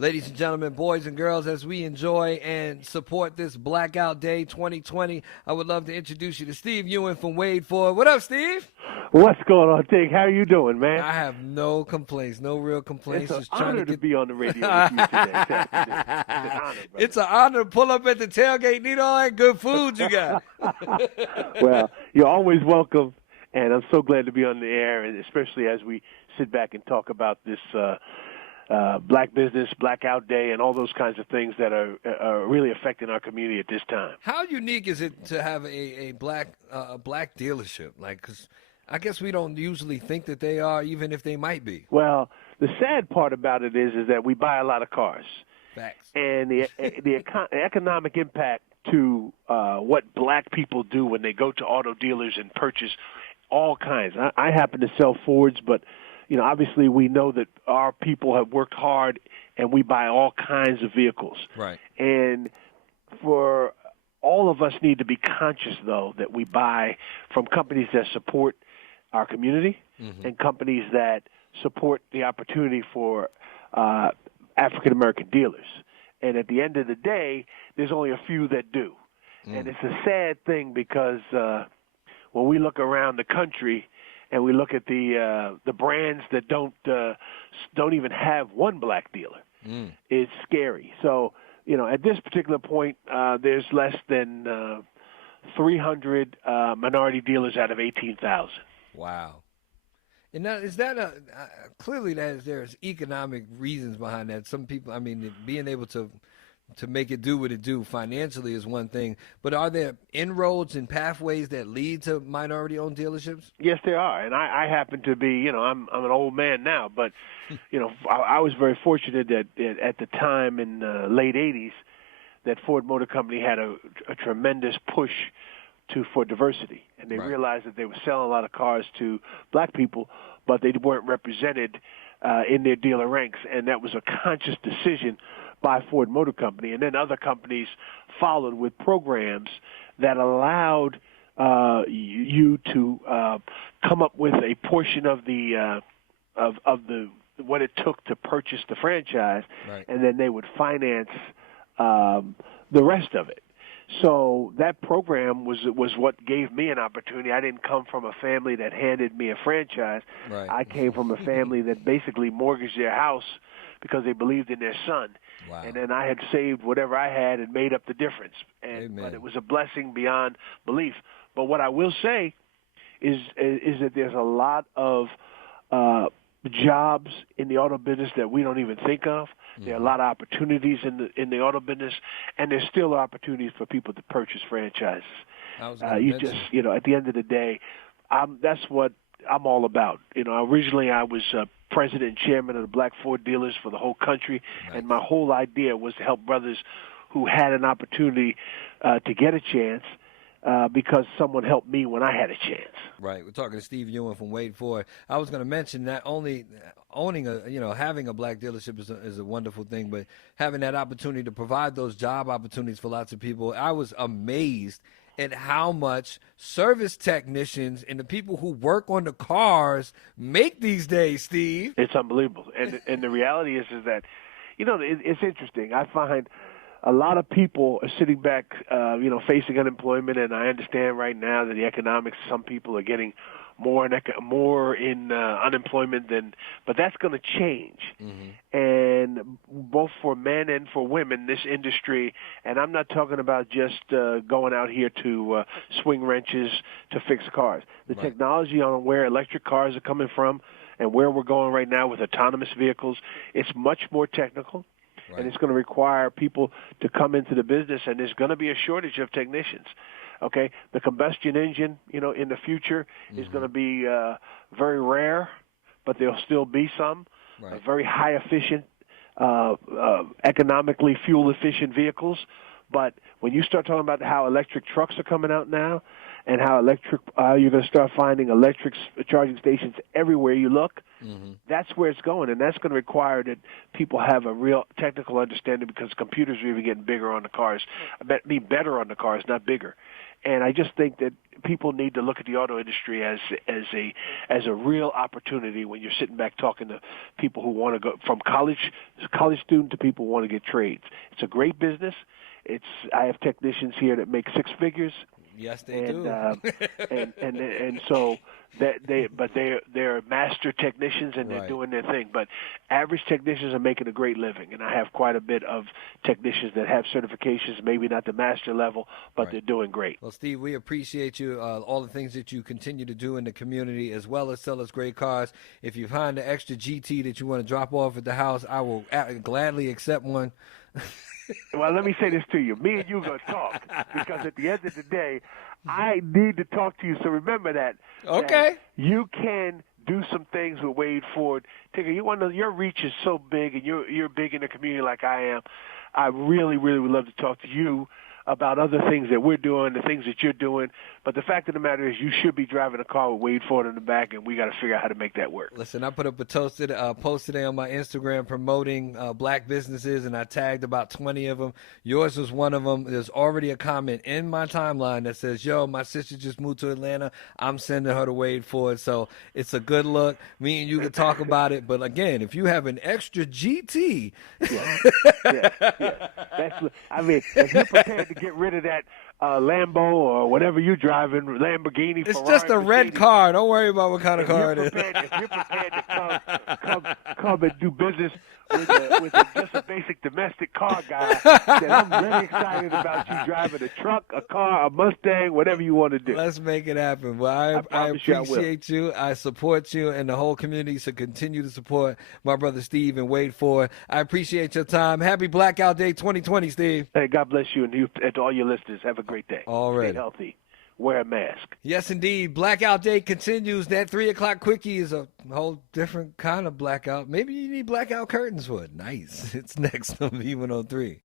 Ladies and gentlemen, boys and girls, as we enjoy and support this Blackout Day 2020, I would love to introduce you to Steve Ewing from Wade Ford. What up, Steve? What's going on, Dick? How you doing, man? I have no complaints, no real complaints. It's an Just trying honor to to be on the radio with you today. It's an honor, brother. It's an honor to pull up at the tailgate and eat all that good food you got. Well, you're always welcome, and I'm so glad to be on the air, and especially as we sit back and talk about this Black business, Blackout Day, and all those kinds of things that are really affecting our community at this time. How unique is it to have a black dealership? Like, 'cause I guess we don't usually think that they are, even if they might be. Well, the sad part about it is that we buy a lot of cars. Facts. And the economic impact to what black people do when they go to auto dealers and purchase all kinds. I happen to sell Fords, but obviously we know that our people have worked hard, and we buy all kinds of vehicles. Right. And for all of us need to be conscious, though, that we buy from companies that support our community and companies that support the opportunity for African-American dealers. And at the end of the day, there's only a few that do. And it's a sad thing because when we look around the country and we look at the brands that don't even have one black dealer, it's scary. So, at this particular point, there's less than 300 minority dealers out of 18,000. Wow. And now, is that clearly there's economic reasons behind that. Some people, I mean, being able to make it do what it do financially is one thing, but are there inroads and pathways that lead to minority-owned dealerships? Yes, there are, and I happen to be, I'm an old man now, but I was very fortunate that at the time in the late '80s that Ford Motor Company had a tremendous push for diversity, and they realized that they were selling a lot of cars to black people, but they weren't represented in their dealer ranks, and that was a conscious decision by Ford Motor Company. And then other companies followed with programs that allowed you to come up with a portion of the what it took to purchase the franchise, and then they would finance the rest of it. So that program was what gave me an opportunity. I didn't come from a family that handed me a franchise. I came from a family that basically mortgaged their house because they believed in their son. Wow. And then I had saved whatever I had and made up the difference. But it was a blessing beyond belief. But what I will say is that there's a lot of jobs in the auto business that we don't even think of. There are a lot of opportunities in the auto business, and there's still opportunities for people to purchase franchises. At the end of the day, that's what I'm all about. Originally I was president and chairman of the Black Ford dealers for the whole country, and my whole idea was to help brothers who had an opportunity to get a chance because someone helped me when I had a chance. Right. We're talking to Steve Ewing from Wade Ford. I was going to mention that only having a black dealership is a wonderful thing, but having that opportunity to provide those job opportunities for lots of people, I was amazed at how much service technicians and the people who work on the cars make these days, Steve. It's unbelievable. And the reality is that, it's interesting. I find a lot of people are sitting back, facing unemployment, and I understand right now that the economics, some people are getting more in unemployment but that's going to change. And both for men and for women, this industry, and I'm not talking about just going out here to swing wrenches to fix cars. The technology on where electric cars are coming from and where we're going right now with autonomous vehicles, it's much more technical. And it's going to require people to come into the business, and there's going to be a shortage of technicians. Okay, the combustion engine, in the future is going to be very rare, but there'll still be some very high efficient, economically fuel efficient vehicles. But when you start talking about how electric trucks are coming out now, and how you're going to start finding electric charging stations everywhere you look, that's where it's going, and that's going to require that people have a real technical understanding because computers are even getting bigger on the cars, better on the cars, not bigger. And I just think that people need to look at the auto industry as a real opportunity when you're sitting back talking to people who want to go from college student to people who want to get trades. It's a great business. I have technicians here that make six figures. Yes, they do. And so they're master technicians and they're doing their thing. But average technicians are making a great living, and I have quite a bit of technicians that have certifications, maybe not the master level, but they're doing great. Well, Steve, we appreciate you, all the things that you continue to do in the community, as well as sell us great cars. If you find the extra GT that you want to drop off at the house, I will gladly accept one. Well, let me say this to you. Me and you are going to talk, because at the end of the day, I need to talk to you. So remember that. Okay. That you can do some things with Wade Ford. Tigger, your reach is so big, and you're big in the community like I am. I really, really would love to talk to you about other things that we're doing, the things that you're doing. But the fact of the matter is you should be driving a car with Wade Ford in the back, and we got to figure out how to make that work. Listen, I put up a post today on my Instagram promoting black businesses, and I tagged about 20 of them. Yours was one of them. There's already a comment in my timeline that says, yo, my sister just moved to Atlanta. I'm sending her to Wade Ford. So it's a good look. Me and you can talk about it. But, again, if you have an extra GT. Yeah. If you're prepared to get rid of that Lambo or whatever you're driving, Lamborghini, it's Ferrari, just a red car. Don't worry about what kind of car it is. If you're prepared to come and do business with just a basic domestic car guy, then I'm very excited about you driving a truck, a car, a Mustang, whatever you want to do. Let's make it happen. Well, I appreciate you. I support you, and the whole community should continue to support my brother Steve and Wade Ford. I appreciate your time. Happy Blackout Day 2020, Steve. Hey, God bless you, and to all your listeners, have a great day. All right. Stay healthy. Wear a mask. Yes, indeed. Blackout Day continues. That 3 o'clock quickie is a whole different kind of blackout. Maybe you need blackout curtains for it. Nice. It's next on V-103.